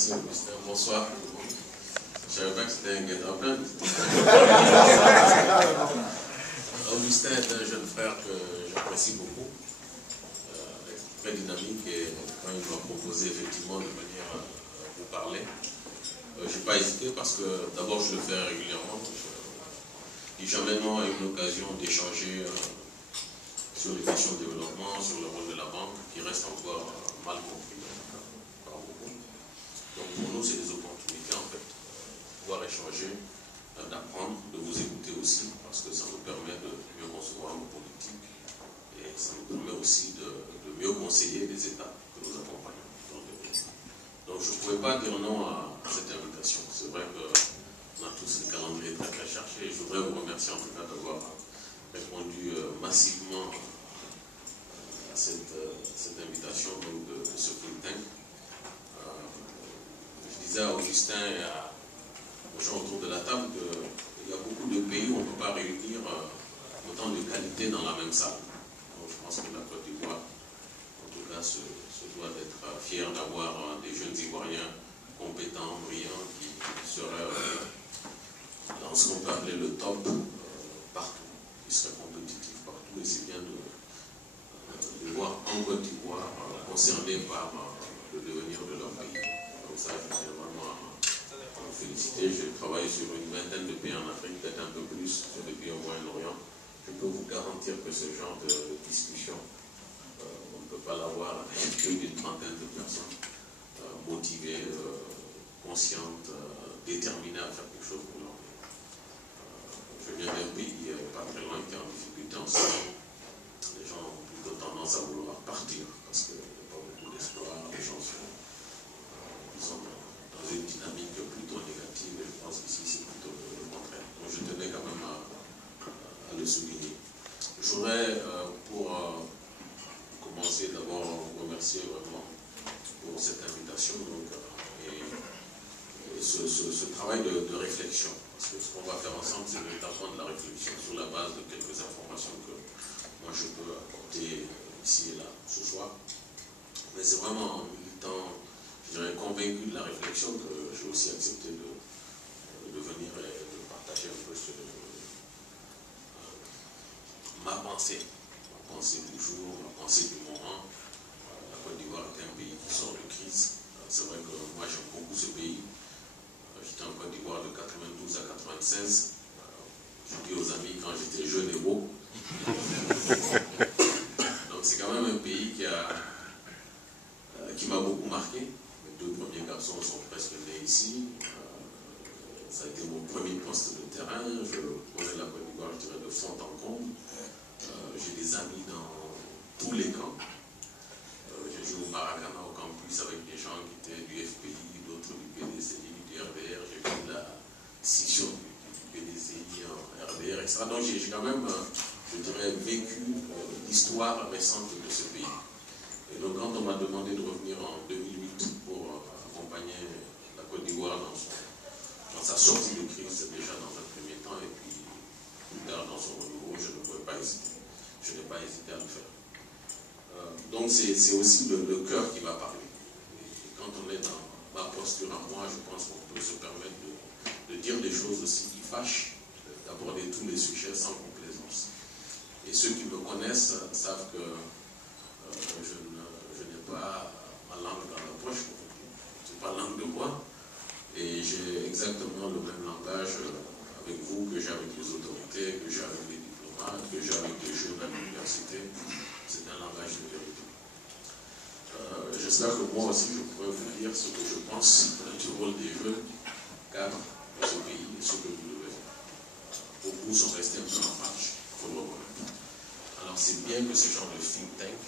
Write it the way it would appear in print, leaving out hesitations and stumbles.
Merci Augustin. Bonsoir tout le monde. Je ne savais pas que c'était un guet-apens. Augustin est un jeune frère que j'apprécie beaucoup, très dynamique, et quand il m'a proposé effectivement de venir vous parler, je n'ai pas hésité parce que d'abord je le fais régulièrement. Je n'ai jamais eu l'occasion d'échanger sur les questions de développement, sur le rôle de la banque, qui reste encore mal compris par beaucoup. Donc pour nous, c'est des opportunités en fait, de pouvoir échanger, d'apprendre, de vous écouter aussi, parce que ça nous permet de mieux concevoir nos politiques et ça nous permet aussi de mieux conseiller les États que nous accompagnons. Donc je ne pouvais pas dire non à cette invitation. C'est vrai qu'on a tous un calendrier très très chargé. Je voudrais vous remercier en tout cas d'avoir répondu massivement à cette invitation donc, de ce think tank. Je disais à Augustin et aux gens autour de la table qu'il y a beaucoup de pays où on ne peut pas réunir autant de qualité dans la même salle. Donc je pense que la Côte d'Ivoire, en tout cas, se doit d'être fière d'avoir des jeunes Ivoiriens compétents, brillants, qui seraient dans ce qu'on peut appeler le top partout, qui seraient compétitifs partout, et c'est bien de voir en Côte d'Ivoire concernés par le devenir de leur pays. Donc ça, je voudrais vraiment vous féliciter. J'ai travaillé sur une vingtaine de pays en Afrique, peut-être un peu plus sur les pays au Moyen-Orient. Je peux vous garantir que ce genre de discussion, on ne peut pas l'avoir avec plus d'une trentaine de personnes motivées, conscientes, déterminées à faire quelque chose pour leur pays. Je viens d'un pays pas très loin qui est en difficulté en ce moment. Les gens ont plutôt tendance à vouloir partir parce qu'il n'y a pas beaucoup d'espoir. Les gens sont dans une dynamique plutôt négative et je pense qu'ici c'est plutôt le contraire. Donc je tenais quand même à le souligner. Je voudrais, pour commencer, d'abord vous remercier vraiment pour cette invitation et ce travail de réflexion. Parce que ce qu'on va faire ensemble, c'est véritablement de la réflexion sur la base de quelques informations que moi je peux apporter ici et là ce soir. Mais c'est vraiment en militant, je dirais, convaincu de la réflexion que j'ai aussi accepté de venir et de partager un peu ma pensée du jour, ma pensée du moment. La Côte d'Ivoire est un pays qui sort de crise. C'est vrai que moi j'aime beaucoup ce pays. J'étais en Côte d'Ivoire de 92 à 96. Je dis aux amis quand j'étais jeune et beau. Donc c'est quand même un pays qui m'a beaucoup marqué. Mes deux premiers garçons sont presque nés ici. Ça a été mon premier poste de terrain. Je connais la Côte d'Ivoire, je dirais, de fond en comble. J'ai des amis dans tous les camps. J'ai joué au Maracana, au campus, avec des gens qui étaient du FPI, d'autres du PDCI, du RDR. J'ai fait la scission du PDCI en RDR, etc. Donc j'ai quand même, je dirais, vécu l'histoire récente de ce pays. Et donc quand on m'a demandé de revenir en 2008 pour accompagner la Côte d'Ivoire dans sa sortie de crise, déjà dans un premier temps, et puis plus tard dans son renouveau, je ne pouvais pas hésiter. Je n'ai pas hésité à le faire. Donc c'est aussi le cœur qui va parler. Et quand on est dans ma posture à moi, je pense qu'on peut se permettre de dire des choses aussi qui fâchent, d'aborder tous les sujets sans complaisance. Et ceux qui me connaissent savent que je n'ai pas ma langue dans la poche, je n'ai pas langue de bois, et j'ai exactement le même langage avec vous que j'ai avec les autorités, que j'ai avec les diplomates, que j'ai avec les jeunes à l'université. C'est un langage de vérité. J'espère que moi aussi je pourrais vous dire ce que je pense du rôle des jeunes cadres de ce pays et ce que vous devez faire. Beaucoup sont restés un peu en marge, il faut le reconnaître. Alors c'est bien que ce genre de think tank